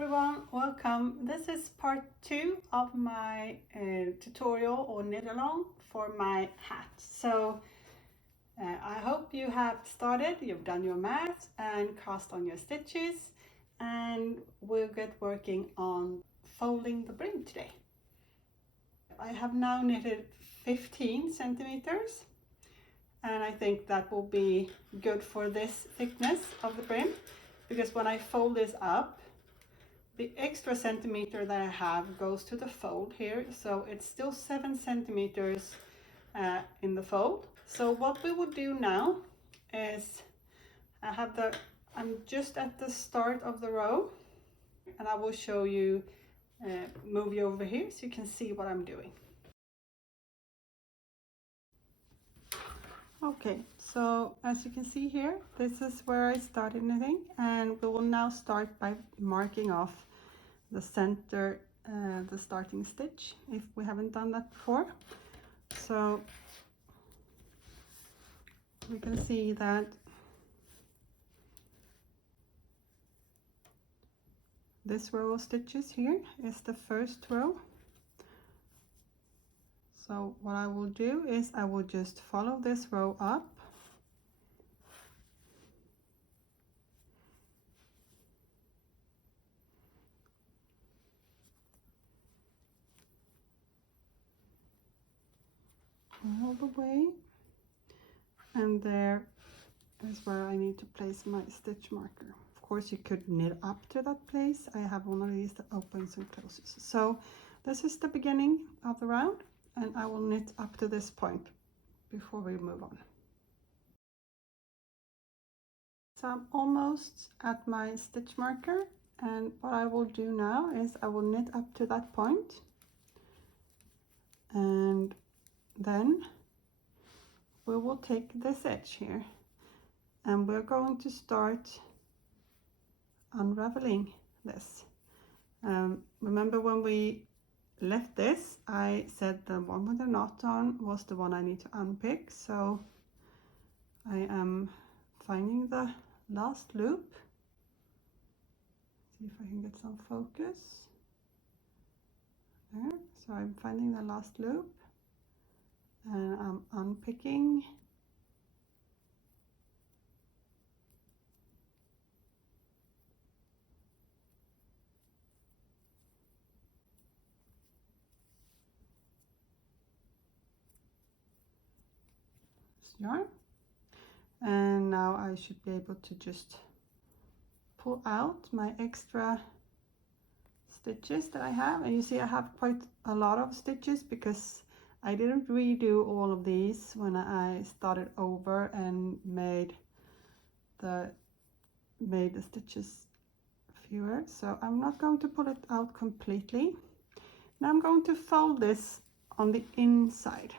everyone, welcome. This is part 2 of my tutorial or knit along for my hat. So I hope you have started, you've done your math and cast on your stitches, and we'll get working on folding the brim today. I have now knitted 15 centimeters, and I think that will be good for this thickness of the brim, because when I fold this up, the extra centimeter that I have goes to the fold here, so it's still 7 centimeters in the fold. So what we will do now is I'm just at the start of the row, and I will show you, move you over here so you can see what I'm doing. Okay, so as you can see here, this is where I started knitting, and we will now start by marking off the center, the starting stitch, if we haven't done that before. So we can see that this row of stitches here is the first row. So what I will do is I will just follow this row up, all the way, and there is where I need to place my stitch marker. Of course, you could knit up to that place. I have one of these that opens and closes. So this is the beginning of the round, and I will knit up to this point before we move on. So I'm almost at my stitch marker, and what I will do now is I will knit up to that point, and then we will take this edge here, and we're going to start unraveling this. Remember when we left this, I said the one with the knot on was the one I need to unpick, so I am finding the last loop. See if I can get some focus there. So I'm finding the last loop, and I'm unpicking this yarn, and now I should be able to just pull out my extra stitches that I have. And you see I have quite a lot of stitches because I didn't redo all of these when I started over and made the stitches fewer. So I'm not going to pull it out completely. Now I'm going to fold this on the inside.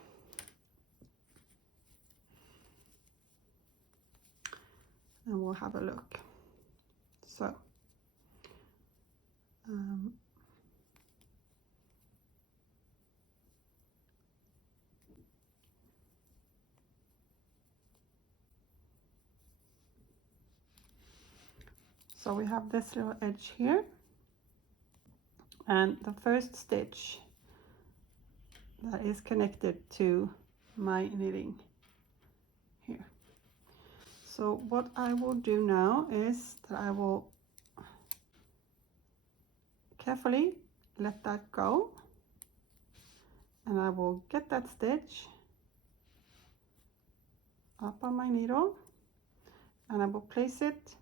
And we'll have a look. So so we have this little edge here, and the first stitch that is connected to my knitting here. So what I will do now is that I will carefully let that go, and I will get that stitch up on my needle, and I will place it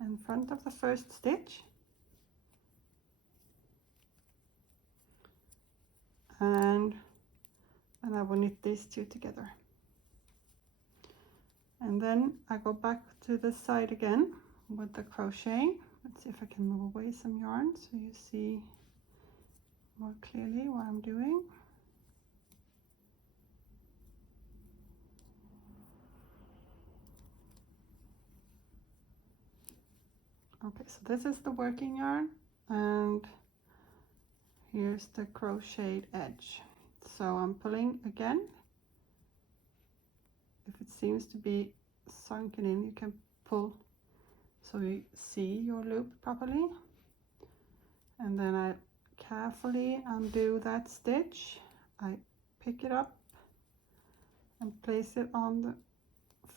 in front of the first stitch, and I will knit these two together. And then I go back to the side again with the crochet. Let's see if I can move away some yarn so you see more clearly what I'm doing. Okay, so this is the working yarn, and here's the crocheted edge. So I'm pulling again. If it seems to be sunken in, you can pull so you see your loop properly. And then I carefully undo that stitch. I pick it up and place it on the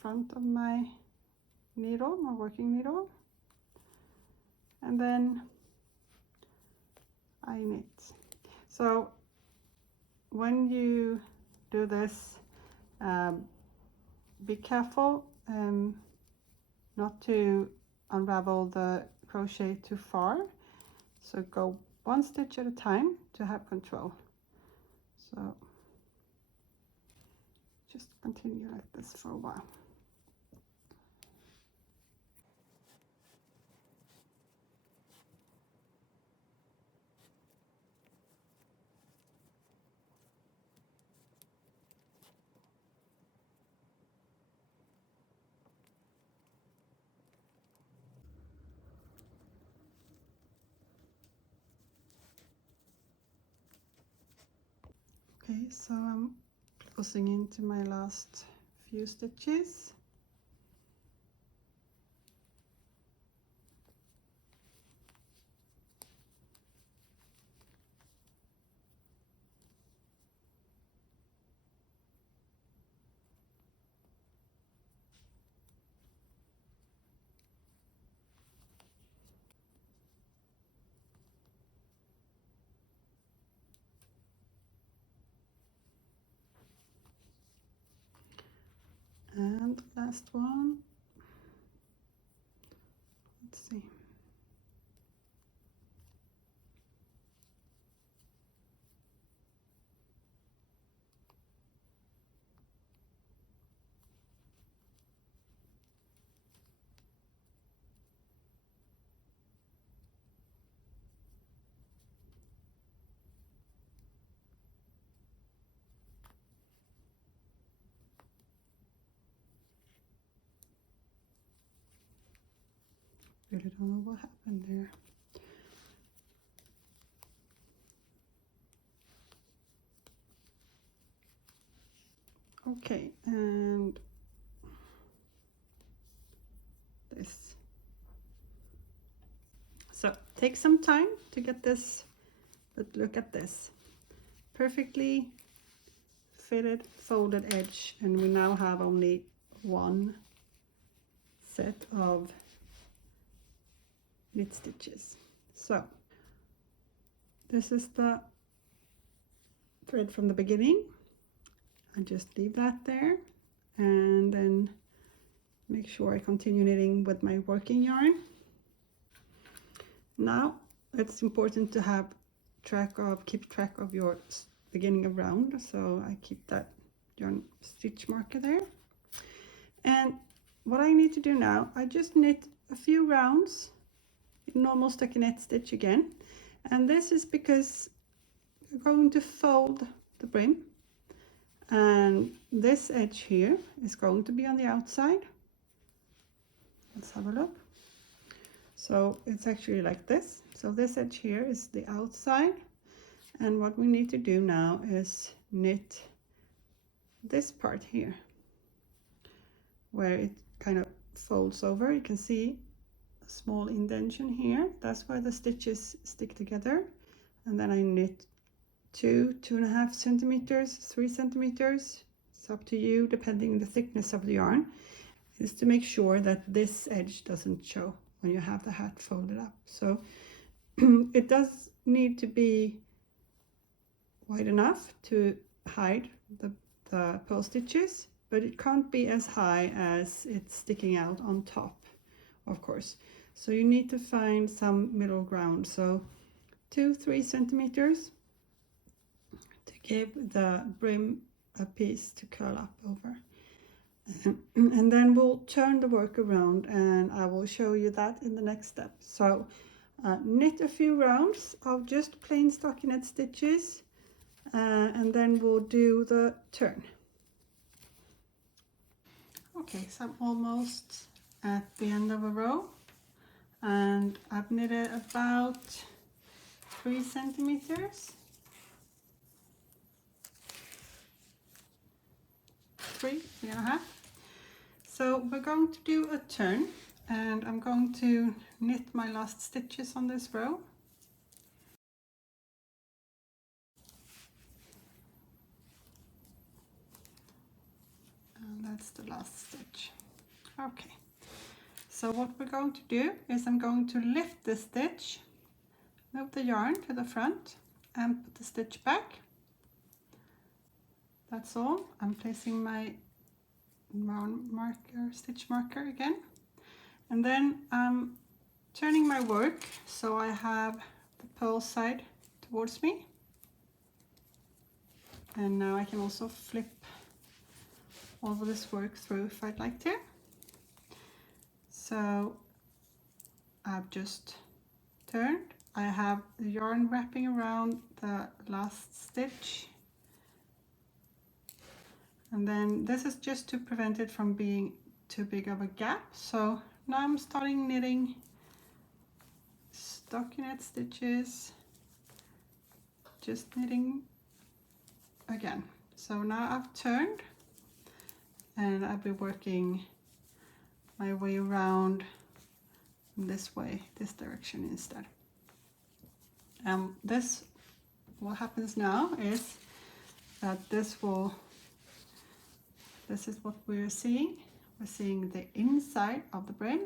front of my needle, my working needle, and then I knit. So when you do this, be careful not to unravel the crochet too far, so go one stitch at a time to have control. So just continue like this for a while. Okay, so I'm closing into my last few stitches. And last one, let's see. Really don't know what happened there. Okay, and this. So take some time to get this, but look at this. Perfectly fitted folded edge, and we now have only one set of knit stitches. So this is the thread from the beginning. I just leave that there and then make sure I continue knitting with my working yarn. Now it's important to have keep track of your beginning of round, so I keep that yarn stitch marker there. And what I need to do now, I just knit a few rounds in normal stockinette stitch again, and this is because we're going to fold the brim, and this edge here is going to be on the outside. Let's have a look. So it's actually like this. So this edge here is the outside, and what we need to do now is knit this part here where it kind of folds over. You can see a small indentation here. That's why the stitches stick together. And then I knit 2.5 centimeters, 3 centimeters. It's up to you depending on the thickness of the yarn. Is to make sure that this edge doesn't show when you have the hat folded up. So it does need to be wide enough to hide the purl stitches, but it can't be as high as it's sticking out on top, of course. So you need to find some middle ground. So 2-3 centimeters to give the brim a piece to curl up over. And then we'll turn the work around, and I will show you that in the next step. So knit a few rounds of just plain stockinette stitches, and then we'll do the turn. Okay, so I'm almost at the end of a row, and I've knitted about 3 centimeters. 3.5. So we're going to do a turn, and I'm going to knit my last stitches on this row. And that's the last stitch. Okay, so what we're going to do is I'm going to lift the stitch, move the yarn to the front and put the stitch back. That's all. I'm placing my stitch marker again, and then I'm turning my work so I have the purl side towards me, and now I can also flip all of this work through if I'd like to. So I've just turned. I have the yarn wrapping around the last stitch, and then this is just to prevent it from being too big of a gap. So now I'm starting knitting stockinette stitches, just knitting again. So now I've turned and I'll be working my way around this way, this direction instead. What happens now is that this is what we're seeing. We're seeing the inside of the brim,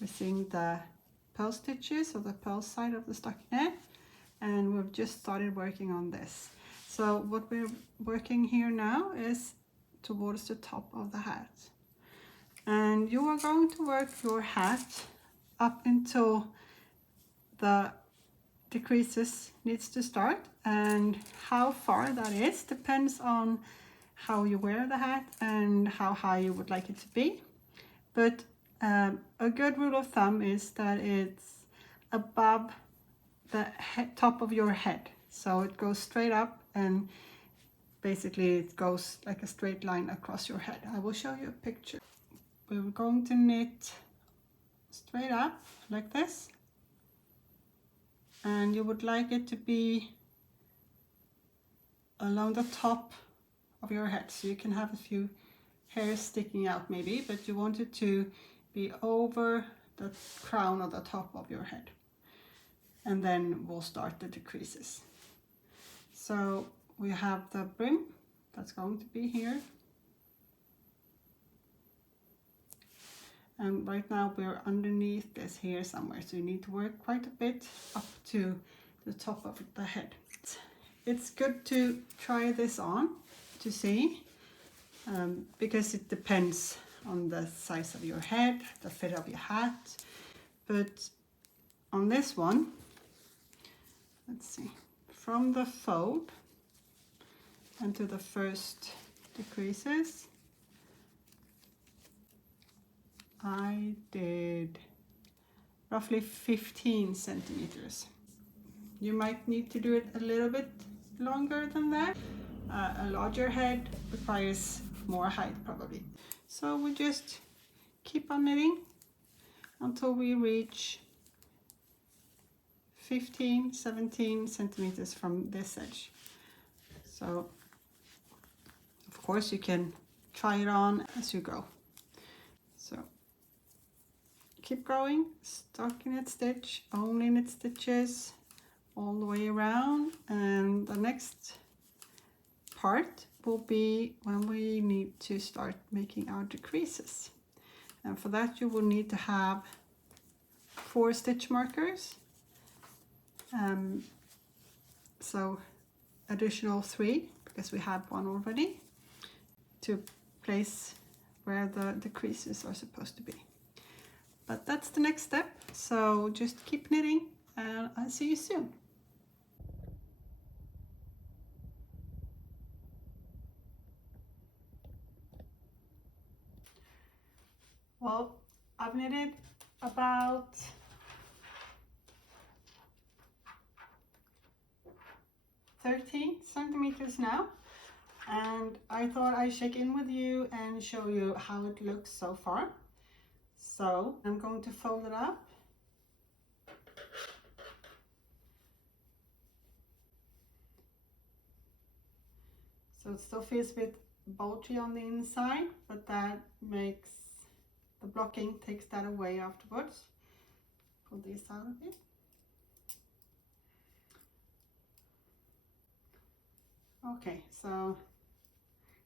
we're seeing the purl stitches or the purl side of the stockinette, and we've just started working on this. So what we're working here now is towards the top of the hat, and you are going to work your hat up until the decreases needs to start, and how far that is depends on how you wear the hat and how high you would like it to be. But a good rule of thumb is that it's above the top of your head, so it goes straight up and basically it goes like a straight line across your head. I will show you a picture. We're going to knit straight up like this, and you would like it to be along the top of your head, so you can have a few hairs sticking out maybe, but you want it to be over the crown of the top of your head, and then we'll start the decreases. So we have the brim that's going to be here, and right now we're underneath this here somewhere, so you need to work quite a bit up to the top of the head. It's good to try this on to see, because it depends on the size of your head, the fit of your hat. But on this one, let's see, from the fold and to the first decreases, I did roughly 15 centimeters. You might need to do it a little bit longer than that. A larger head requires more height probably. So we just keep on knitting until we reach 15, 17 centimeters from this edge. So of course you can try it on as you go. So keep going, stockinette stitch, only knit stitches all the way around, and the next part will be when we need to start making our decreases, and for that you will need to have 4 stitch markers, so additional 3 because we have one already, to place where the decreases are supposed to be. But that's the next step, so just keep knitting and I'll see you soon. Well, I've knitted about 13 centimeters now, and I thought I'd check in with you and show you how it looks so far. So I'm going to fold it up. So it still feels a bit bulgy on the inside, but that makes the blocking takes that away afterwards. Pull this out of it. Okay, so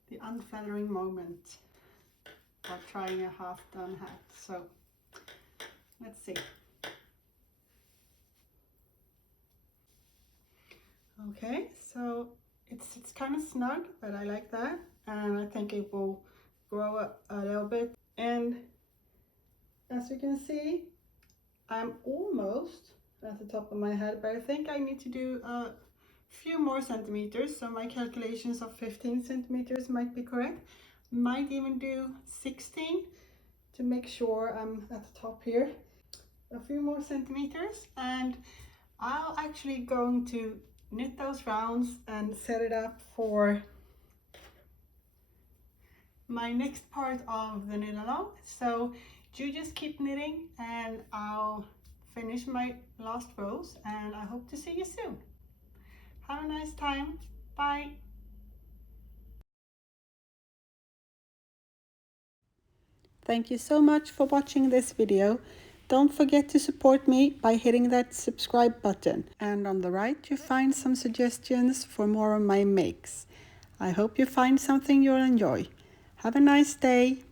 the unflattering moment of trying a half done hat. So let's see. Okay, so it's kind of snug, but I like that, and I think it will grow up a little bit. And as you can see, I'm almost at the top of my head, but I think I need to do a few more centimeters, so my calculations of 15 centimeters might be correct. Might even do 16 to make sure I'm at the top here. A few more centimeters, and I'll actually going to knit those rounds and set it up for my next part of the knit along. So you just keep knitting and I'll finish my last rows, and I hope to see you soon. Have a nice time. Bye. Thank you so much for watching this video. Don't forget to support me by hitting that subscribe button. And on the right you find some suggestions for more of my makes. I hope you find something you'll enjoy. Have a nice day.